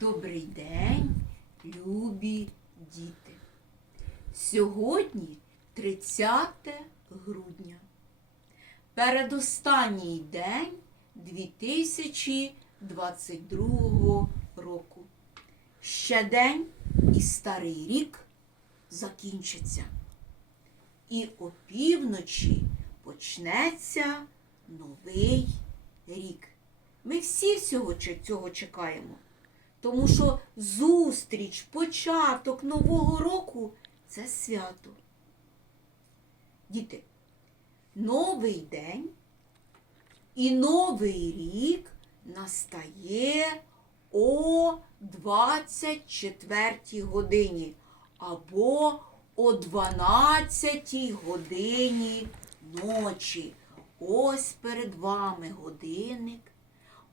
Добрий день, любі діти. Сьогодні 30 грудня. Передостанній день 2022 року. Ще день і старий рік закінчиться. І опівночі почнеться новий рік. Ми всі всього цього чекаємо. Тому що зустріч, початок Нового року це свято. Діти, новий день і новий рік настає о 24 годині або о 12 годині ночі. Ось перед вами годинник.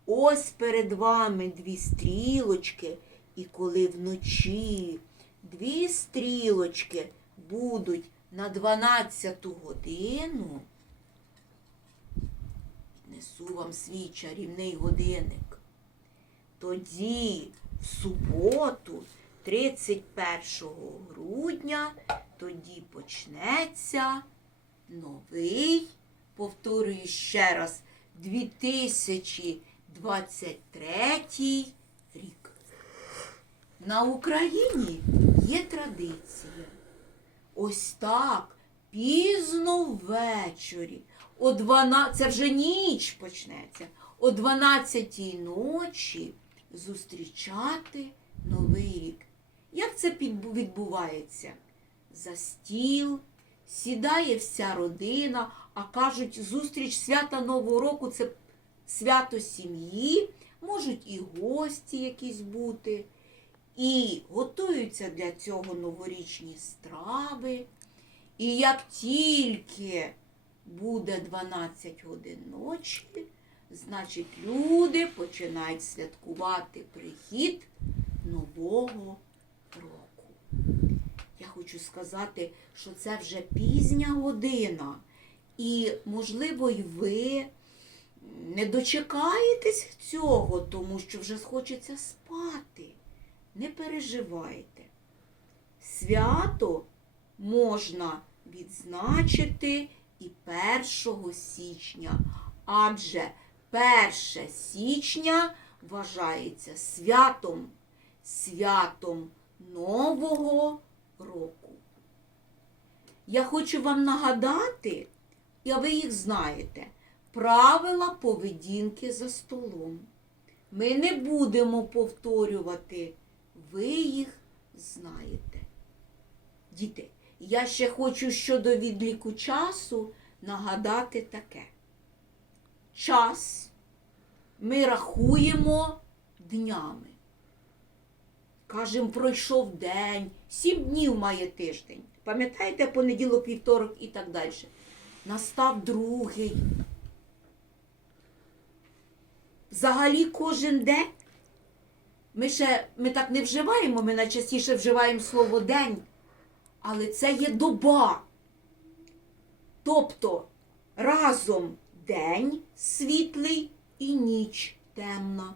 Ось перед вами дві стрілочки, і коли вночі дві стрілочки будуть на 12 годину, несу вам свій чарівний годинник. Тоді в суботу, 31 грудня, тоді почнеться новий, повторюю ще раз, 2023 рік. На Україні є традиція. Ось так, пізно ввечері, о 12, це вже ніч почнеться, о 12 ночі зустрічати Новий рік. Як це відбувається? За стіл сідає вся родина, а кажуть, зустріч свята Нового року це свято сім'ї, можуть і гості якісь бути. І готуються для цього новорічні страви. І як тільки буде 12 годин ночі, значить люди починають святкувати прихід Нового року. Я хочу сказати, що це вже пізня година. І, можливо, й ви не дочекаєтесь цього, тому що вже схочеться спати. Не переживайте. Свято можна відзначити і 1 січня, адже 1 січня вважається святом, святом Нового року. Я хочу вам нагадати, і ви їх знаєте, правила поведінки за столом. Ми не будемо повторювати, ви їх знаєте. Діти, я ще хочу щодо відліку часу нагадати таке. Час ми рахуємо днями. Кажемо, пройшов день, сім днів має тиждень. Пам'ятаєте, понеділок, вівторок і так далі. Настав другий. Взагалі кожен день. Ми ще ми так не вживаємо, ми найчастіше вживаємо слово день, але це є доба. Тобто разом день світлий і ніч темна.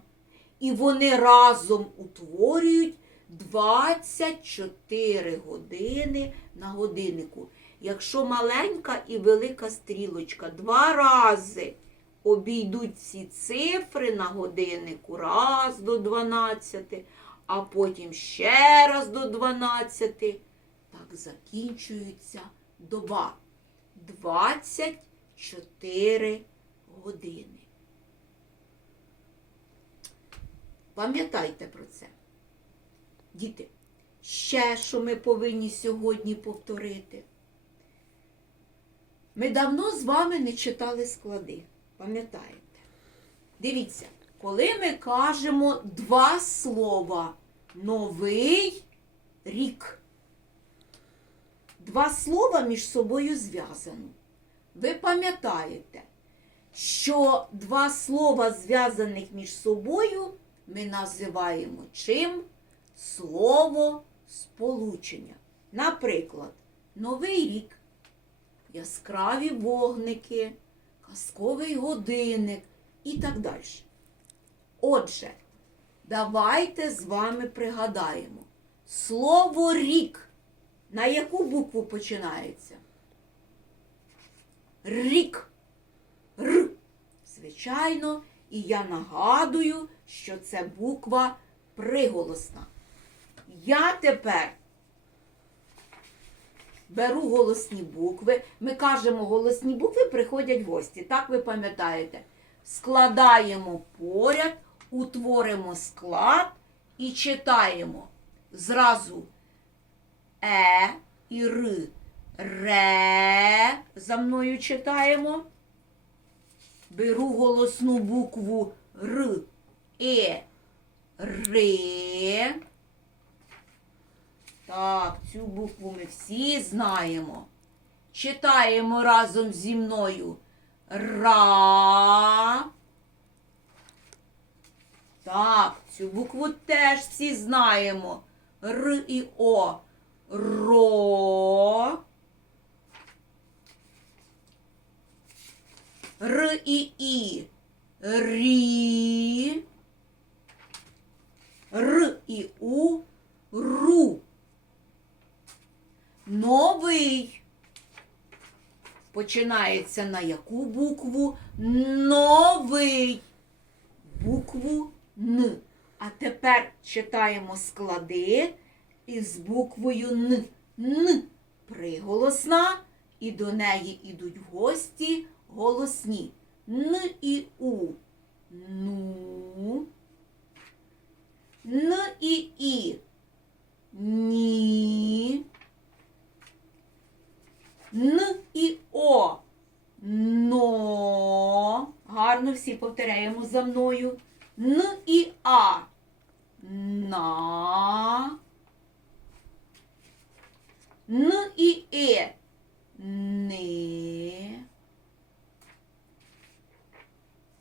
І вони разом утворюють 24 години на годиннику. Якщо маленька і велика стрілочка два рази обійдуть ці цифри на годиннику раз до 12, а потім ще раз до 12, так закінчується доба. 24 години. Пам'ятайте про це. Діти, ще що ми повинні сьогодні повторити. Ми давно з вами не читали склади, пам'ятаєте? Дивіться, коли ми кажемо два слова новий рік. Два слова між собою зв'язані. Ви пам'ятаєте, що два слова, зв'язаних між собою, ми називаємо чим? Слово сполучення. Наприклад, Новий рік, яскраві вогники, казковий годинник і так далі. Отже, Давайте з вами пригадаємо. Слово рік. На яку букву починається? Рік. Р. Звичайно, і я нагадую, що це буква приголосна. Я тепер беру голосні букви. Ми кажемо, голосні букви приходять гості. Так ви пам'ятаєте. Складаємо поряд, утворимо склад і читаємо зразу Е і Р. Ре. За мною читаємо. Беру голосну букву Р. Е. Ре. Так, цю букву ми всі знаємо. Читаємо разом зі мною. Ра. Так, цю букву теж всі знаємо. Р і О. Ро. Р і І. Рі. Р і У. Ру. Новий. Починається на яку букву? Новий. Букву Н. А тепер читаємо склади із буквою Н. Н. Приголосна. І до неї ідуть в гості голосні. Н і У. Ну. Н і І. Ні. Н і О. Но. Гарно всі повторяємо за мною. Н і А. На. Н і Е. Не.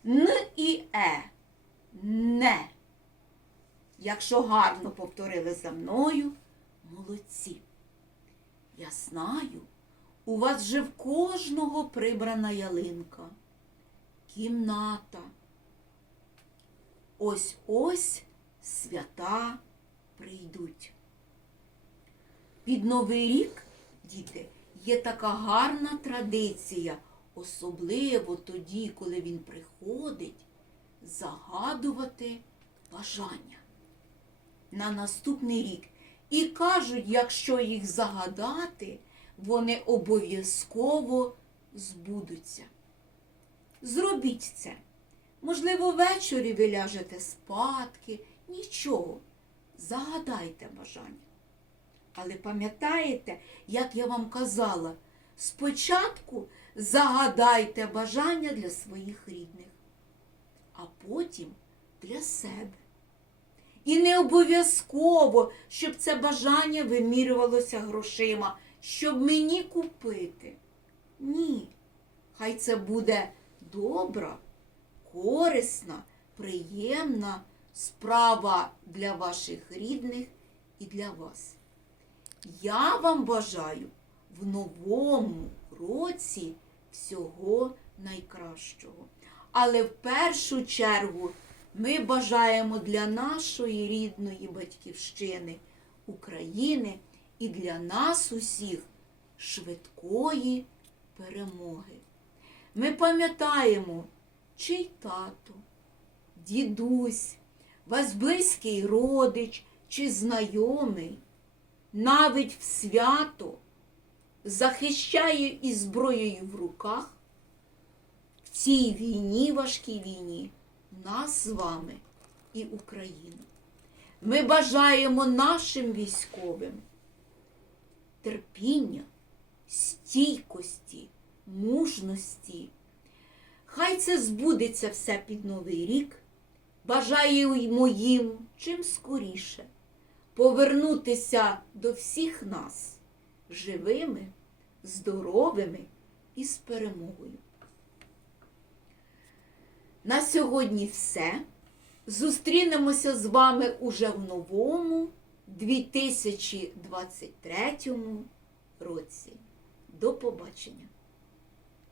Н і Е. Не. Якщо гарно повторили за мною, молодці. Я знаю, у вас же в кожного прибрана ялинка, кімната. Ось ось свята прийдуть. Під Новий рік, діти, є така гарна традиція, особливо тоді, коли він приходить, загадувати бажання на наступний рік. І кажуть, якщо їх загадати, вони обов'язково збудуться. Зробіть це. Можливо, ввечері ви ляжете спадки, нічого. Загадайте бажання. Але пам'ятаєте, як я вам казала, спочатку загадайте бажання для своїх рідних, а потім для себе. І не обов'язково, щоб це бажання вимірювалося грошима, щоб мені купити. Ні. Хай це буде добра, корисна, приємна справа для ваших рідних і для вас. Я вам бажаю в новому році всього найкращого. Але в першу чергу ми бажаємо для нашої рідної батьківщини України і для нас усіх швидкої перемоги. Ми пам'ятаємо, чий тато, дідусь, вас близький родич чи знайомий, навіть в свято захищає із зброєю в руках в цій війні, важкій війні, нас з вами і Україну. Ми бажаємо нашим військовим терпіння, стійкості, мужності. Хай це збудеться все під Новий рік. Бажаю й моїм чим скоріше повернутися до всіх нас живими, здоровими і з перемогою. На сьогодні все. Зустрінемося з вами уже в новому 2023 році. До побачення!